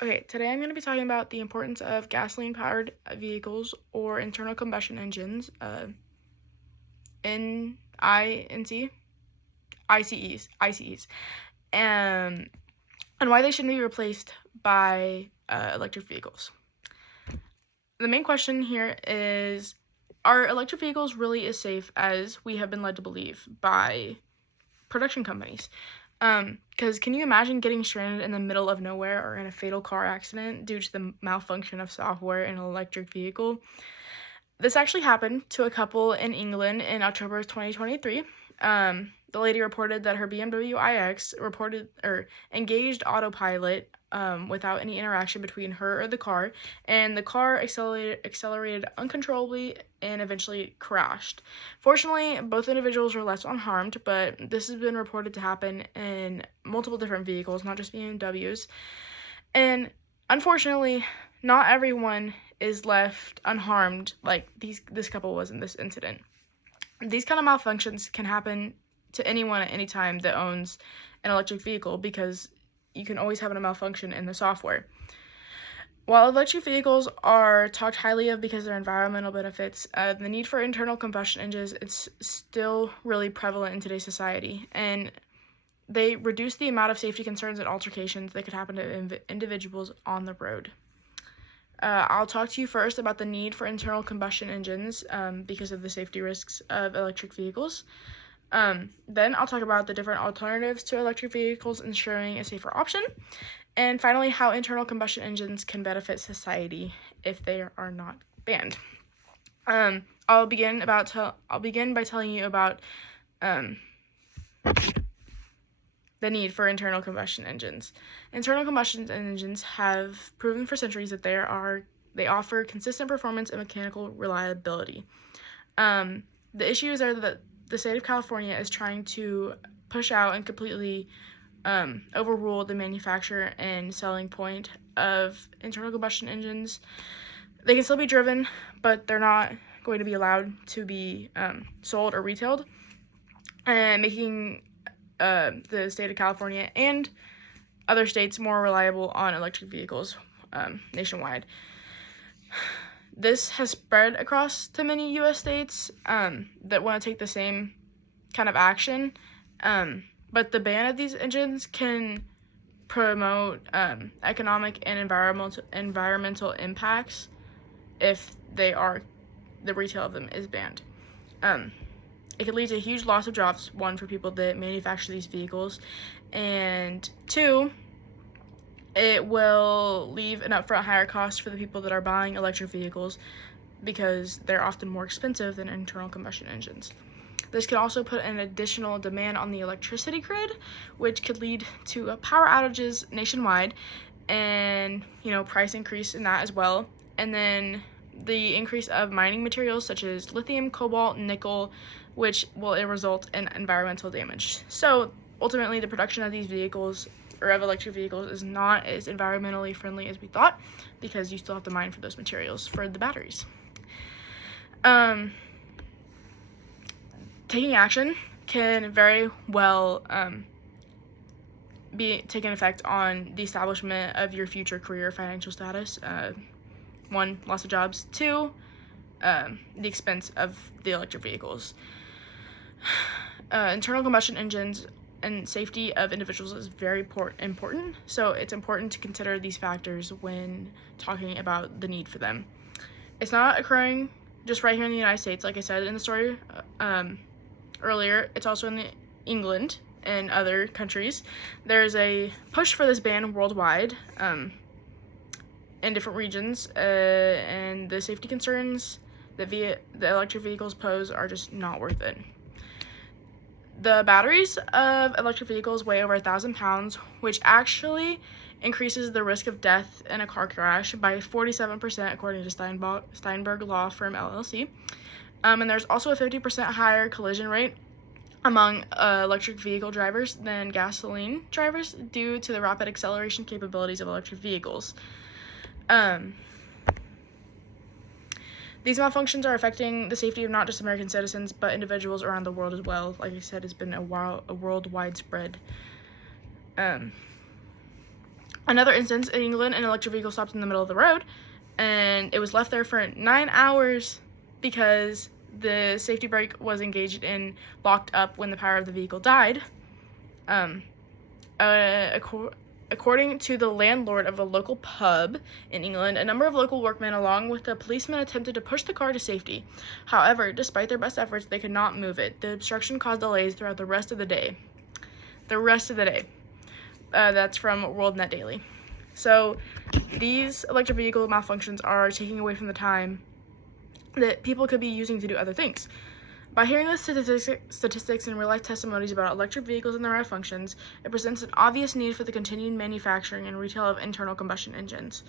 Okay, today I'm going to be talking about the importance of gasoline-powered vehicles or internal combustion engines, NINC, ICEs, and why they shouldn't be replaced by electric vehicles. The main question here is, are electric vehicles really as safe as we have been led to believe by production companies? Because can you imagine getting stranded in the middle of nowhere or in a fatal car accident due to the malfunction of software in an electric vehicle? This actually happened to a couple in England in October of 2023. The lady reported that her BMW iX engaged autopilot without any interaction between her or the car, and the car accelerated uncontrollably and eventually crashed. Fortunately, both individuals were left unharmed, but this has been reported to happen in multiple different vehicles, not just BMWs. And unfortunately, not everyone is left unharmed like this couple was in this incident. These kind of malfunctions can happen to anyone at any time that owns an electric vehicle because you can always have a malfunction in the software. While electric vehicles are talked highly of because of their environmental benefits, the need for internal combustion engines is still really prevalent in today's society, and they reduce the amount of safety concerns and altercations that could happen to individuals on the road. I'll talk to you first about the need for internal combustion engines because of the safety risks of electric vehicles. Then I'll talk about the different alternatives to electric vehicles, ensuring a safer option. And finally, how internal combustion engines can benefit society if they are not banned. I'll begin by telling you about the need for internal combustion engines. Internal combustion engines have proven for centuries that they offer consistent performance and mechanical reliability. The issues are that the state of California is trying to push out and completely overrule the manufacture and selling point of internal combustion engines. They can still be driven, but they're not going to be allowed to be sold or retailed, and making the state of California and other states more reliable on electric vehicles nationwide. This has spread across to many U.S. states that want to take the same kind of action, but the ban of these engines can promote economic and environmental impacts if the retail of them is banned. It could lead to a huge loss of jobs, one, for people that manufacture these vehicles, and two, it will leave an upfront higher cost for the people that are buying electric vehicles because they're often more expensive than internal combustion engines. This could also put an additional demand on the electricity grid, which could lead to power outages nationwide and, price increase in that as well. And then the increase of mining materials such as lithium, cobalt, nickel, which will result in environmental damage. So ultimately, the production of these vehicles or of electric vehicles is not as environmentally friendly as we thought because you still have to mine for those materials for the batteries. Taking action can very well be taking effect on the establishment of your future career financial status. One, loss of jobs. Two, the expense of the electric vehicles. Internal combustion engines and safety of individuals is very important, so it's important to consider these factors when talking about the need for them. It's not occurring just right here in the United States, like I said in the story earlier. It's also in England and other countries. There's a push for this ban worldwide in different regions, and the safety concerns that the electric vehicles pose are just not worth it. The batteries of electric vehicles weigh over 1,000 pounds, which actually increases the risk of death in a car crash by 47%, according to Steinberg Law Firm LLC. And there's also a 50% higher collision rate among electric vehicle drivers than gasoline drivers due to the rapid acceleration capabilities of electric vehicles. These malfunctions are affecting the safety of not just American citizens, but individuals around the world as well. Like I said, it's been a worldwide spread. Another instance, in England, an electric vehicle stopped in the middle of the road, and it was left there for 9 hours because the safety brake was engaged and locked up when the power of the vehicle died. According to the landlord of a local pub in England, a number of local workmen along with a policeman attempted to push the car to safety. However, despite their best efforts, they could not move it. The obstruction caused delays throughout the rest of the day. That's from WorldNet Daily. So these electric vehicle malfunctions are taking away from the time that people could be using to do other things. By hearing the statistics and real-life testimonies about electric vehicles and their malfunctions, it presents an obvious need for the continued manufacturing and retail of internal combustion engines.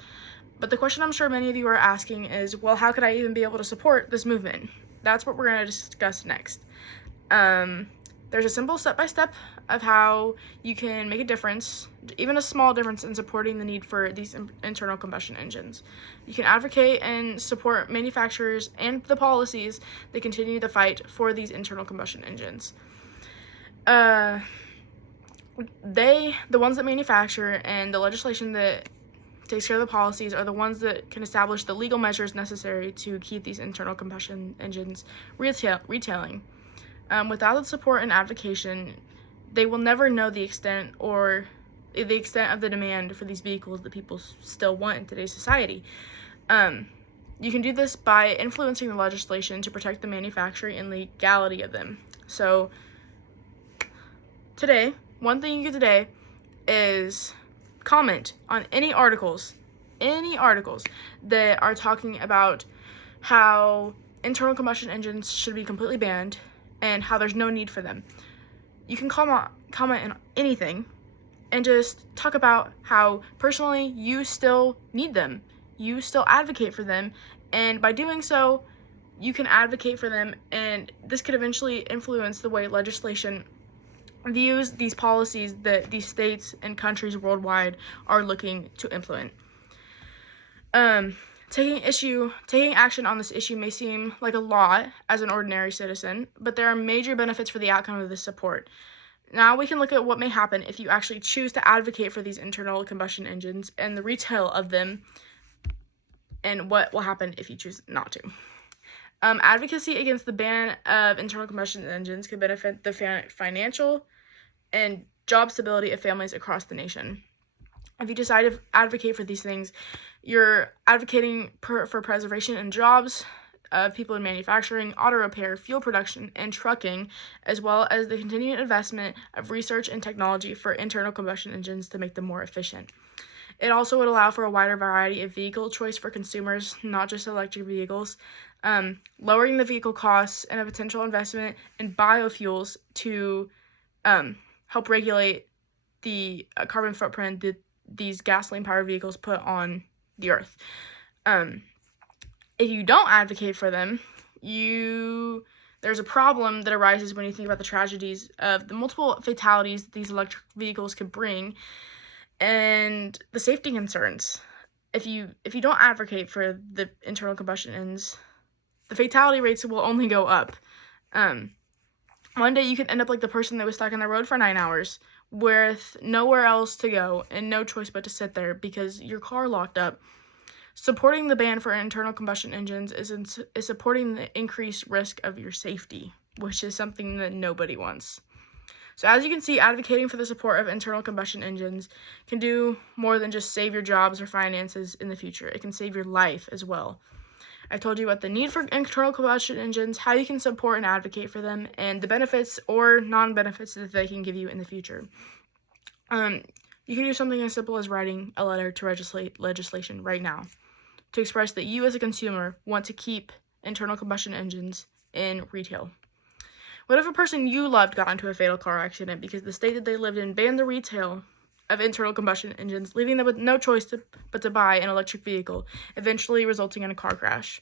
But the question I'm sure many of you are asking is, well, how could I even be able to support this movement? That's what we're going to discuss next. There's a simple step-by-step of how you can make a difference, even a small difference, in supporting the need for these internal combustion engines. You can advocate and support manufacturers and the policies that continue the fight for these internal combustion engines. The ones that manufacture and the legislation that takes care of the policies are the ones that can establish the legal measures necessary to keep these internal combustion engines retailing. Without the support and advocacy, they will never know the extent of the demand for these vehicles that people still want in today's society. You can do this by influencing the legislation to protect the manufacturing and legality of them. So today, one thing you can do today is comment on any articles that are talking about how internal combustion engines should be completely banned and how there's no need for them. You can comment on anything and just talk about how personally you still need them. You still advocate for them, and by doing so, you can advocate for them, and this could eventually influence the way legislation views these policies that these states and countries worldwide are looking to implement. Taking action on this issue may seem like a lot as an ordinary citizen, but there are major benefits for the outcome of this support. Now we can look at what may happen if you actually choose to advocate for these internal combustion engines and the retail of them, and what will happen if you choose not to. Advocacy against the ban of internal combustion engines could benefit the financial and job stability of families across the nation. If you decide to advocate for these things, you're advocating for preservation and jobs of people in manufacturing, auto repair, fuel production, and trucking, as well as the continued investment of research and technology for internal combustion engines to make them more efficient. It also would allow for a wider variety of vehicle choice for consumers, not just electric vehicles, lowering the vehicle costs and a potential investment in biofuels to help regulate the carbon footprint that these gasoline-powered vehicles put on the earth. If you don't advocate for them, there's a problem that arises when you think about the tragedies of the multiple fatalities these electric vehicles could bring, and the safety concerns. If you don't advocate for the internal combustion engines, the fatality rates will only go up. One day you could end up like the person that was stuck on the road for 9 hours with nowhere else to go and no choice but to sit there because your car locked up. Supporting the ban for internal combustion engines is supporting the increased risk of your safety, which is something that nobody wants. So as you can see, advocating for the support of internal combustion engines can do more than just save your jobs or finances in the future. It can save your life as well. I've told you about the need for internal combustion engines, how you can support and advocate for them, and the benefits or non-benefits that they can give you in the future. You can do something as simple as writing a letter to legislation right now to express that you as a consumer want to keep internal combustion engines in retail. What if a person you loved got into a fatal car accident because the state that they lived in banned the retail of internal combustion engines, leaving them with no choice but to buy an electric vehicle, eventually resulting in a car crash?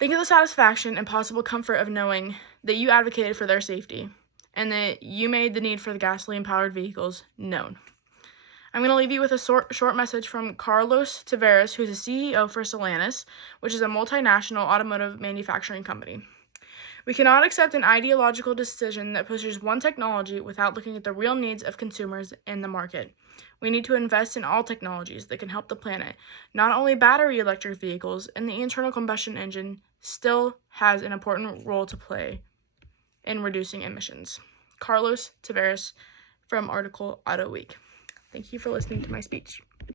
Think of the satisfaction and possible comfort of knowing that you advocated for their safety and that you made the need for the gasoline-powered vehicles known. I'm going to leave you with a short message from Carlos Tavares, who's a CEO for Stellantis, which is a multinational automotive manufacturing company. We cannot accept an ideological decision that pushes one technology without looking at the real needs of consumers and the market. We need to invest in all technologies that can help the planet. Not only battery electric vehicles, and the internal combustion engine still has an important role to play in reducing emissions. Carlos Tavares from article Auto Week. Thank you for listening to my speech.